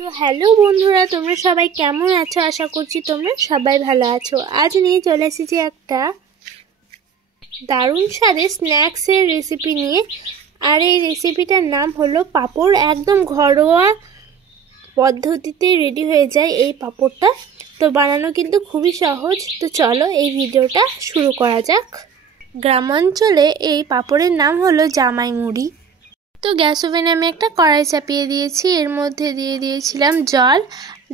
তো হ্যালো বন্ধুরা, তোমরা সবাই কেমন আছো? আশা করছি তোমরা সবাই ভালো আছো। আজ নিয়ে চলে এসেছি একটা দারুণ স্বাদের স্ন্যাক্সের রেসিপি নিয়ে। আর এই রেসিপিটার নাম হলো পাঁপড়। একদম ঘরোয়া পদ্ধতিতে রেডি হয়ে যায় এই পাঁপড়টা। তো বানানো কিন্তু খুবই সহজ। তো চলো এই ভিডিওটা শুরু করা যাক। গ্রামাঞ্চলে এই পাঁপড়ের নাম হলো জামাই মুড়ি। তো গ্যাস ওভেনে আমি একটা কড়াই চাপিয়ে দিয়েছি। এর মধ্যে দিয়ে দিয়েছিলাম জল,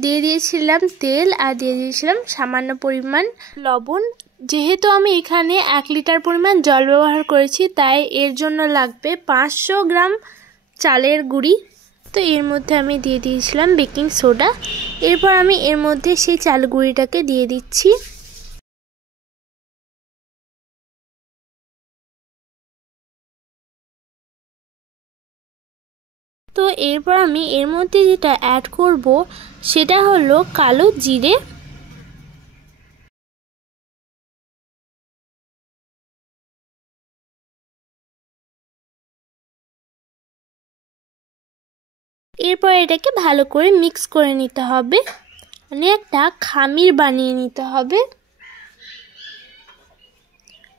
দিয়ে দিয়েছিলাম তেল, আর দিয়ে দিয়েছিলাম সামান্য পরিমাণ লবণ। যেহেতু আমি এখানে 1 লিটার পরিমাণ জল ব্যবহার করেছি, তাই এর জন্য লাগবে 500 গ্রাম চালের গুঁড়ি। তো এর মধ্যে আমি দিয়ে দিয়েছিলাম বেকিং সোডা। এরপর আমি এর মধ্যে সেই চাল গুঁড়িটাকে দিয়ে দিচ্ছি। তো এরপর আমি এর মধ্যে যেটা অ্যাড করব সেটা হলো কালো জিরে। এরপর এটাকে ভালো করে মিক্স করে নিতে হবে, মানে একটা খামির বানিয়ে নিতে হবে।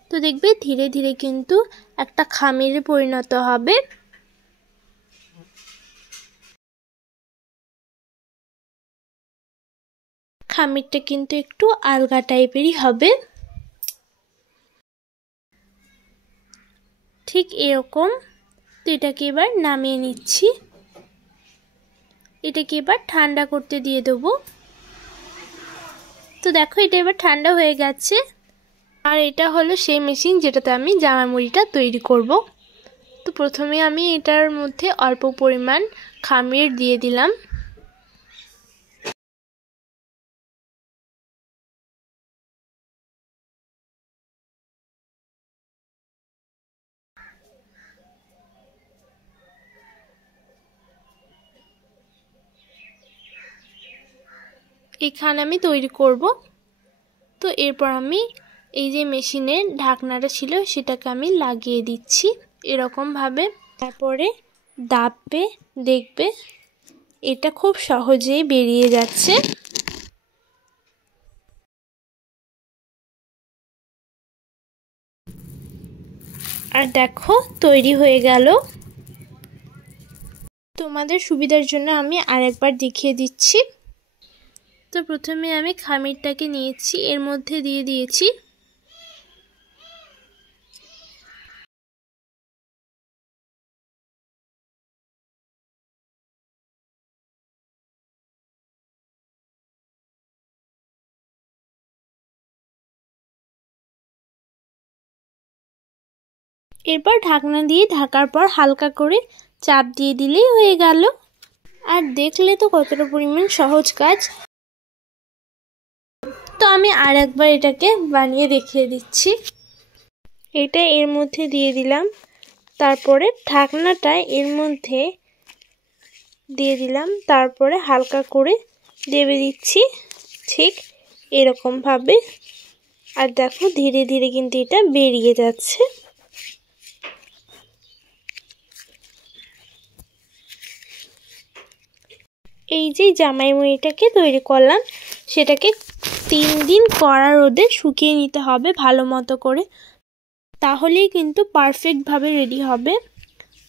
তো দেখবে ধীরে ধীরে কিন্তু একটা খামিরে পরিণত হবে। খামিরটা কিন্তু একটু আলগা টাইপেরই হবে, ঠিক এরকম। তো এটাকে এবার নামিয়ে নিচ্ছি। এটাকে এবার ঠান্ডা করতে দিয়ে দেবো। তো দেখো এটা এবার ঠান্ডা হয়ে গেছে। আর এটা হলো সেই মেশিন যেটাতে আমি জামাই মুড়িটা তৈরি করব। তো প্রথমে আমি এটার মধ্যে অল্প পরিমাণ খামির দিয়ে দিলাম। এখানে আমি তৈরি করব। তো এরপর আমি এই যে মেশিনের ঢাকনাটা ছিল সেটাকে আমি লাগিয়ে দিচ্ছি এরকমভাবে। তারপরে দাববে, দেখবে এটা খুব সহজেই বেরিয়ে যাচ্ছে। আর দেখো তৈরি হয়ে গেল। তোমাদের সুবিধার জন্য আমি আরেকবার দেখিয়ে দিচ্ছি। তো প্রথমে আমি খামিরটাকে নিয়েছি, এর মধ্যে দিয়ে দিয়েছি। এরপর ঢাকনা দিয়ে ঢাকার পর হালকা করে চাপ দিয়ে দিলেই হয়ে গেল। আর দেখলে তো কতটা পরিমাণ সহজ কাজ। তো আমি আর একবার এটাকে বানিয়ে দেখিয়ে দিচ্ছি। এটা এর মধ্যে দিয়ে দিলাম, তারপরে ঢাকনাটা এর মধ্যে দিয়ে দিলাম, তারপরে হালকা করে দেবে দিচ্ছি ঠিক এরকমভাবে। আর দেখো ধীরে ধীরে কিন্তু এটা বেরিয়ে যাচ্ছে। এই যে জামাই মুড়িটাকে তৈরি করলাম সেটাকে 3 দিন কড়া রোদে শুকিয়ে নিতে হবে ভালো মতো করে, তাহলেই কিন্তু পারফেক্টভাবে রেডি হবে।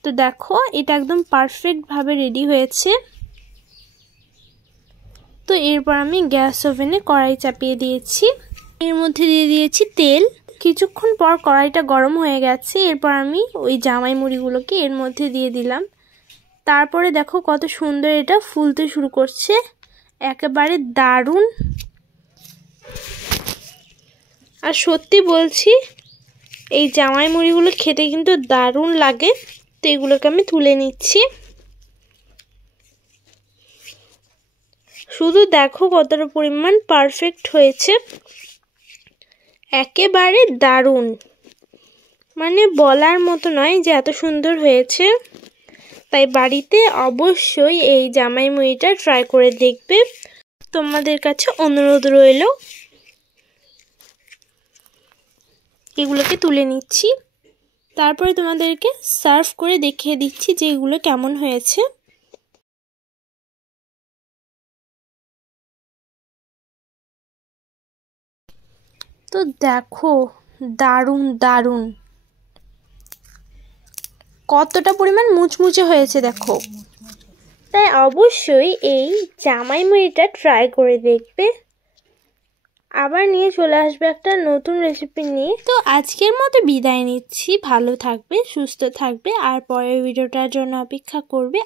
তো দেখো এটা একদম পারফেক্টভাবে রেডি হয়েছে। তো এরপর আমি গ্যাস ওভেনে কড়াই চাপিয়ে দিয়েছি। এর মধ্যে দিয়ে দিয়েছি তেল। কিছুক্ষণ পর কড়াইটা গরম হয়ে গেছে। এরপর আমি ওই জামাই মুড়িগুলোকে এর মধ্যে দিয়ে দিলাম। তারপরে দেখো কত সুন্দর এটা ফুলতে শুরু করছে, একেবারে দারুণ। আর সত্যি বলছি এই জামাই মুড়িগুলো খেতে কিন্তু দারুণ লাগে। তো এগুলোকে আমি তুলে নিচ্ছি। শুধু দেখো কতটা পরিমাণ পারফেক্ট হয়েছে, একেবারে দারুণ, মানে বলার মতো নয় যে এত সুন্দর হয়েছে। তাই বাড়িতে অবশ্যই এই জামাই মুড়িটা ট্রাই করে দেখবে। তোমাদের কাছে অনুরোধ রইল। এগুলোকে তুলে নিচ্ছি, তারপরে তোমাদেরকে সার্ভ করে দেখিয়ে দিচ্ছি যে এগুলো কেমন হয়েছে। তো দেখো দারুণ দারুণ কতটা পরিমাণ মুচমুচে হয়েছে দেখো। তাই অবশ্যই এই জামাই মুড়িটা ট্রাই করে দেখবে। আবার নিয়ে চলে আসবে একটা নতুন রেসিপি নিয়ে। তো আজকের মতো বিদায় নিচ্ছি। ভালো থাকবে, সুস্থ থাকবে, আর পরের ভিডিওটার জন্য অপেক্ষা করবে।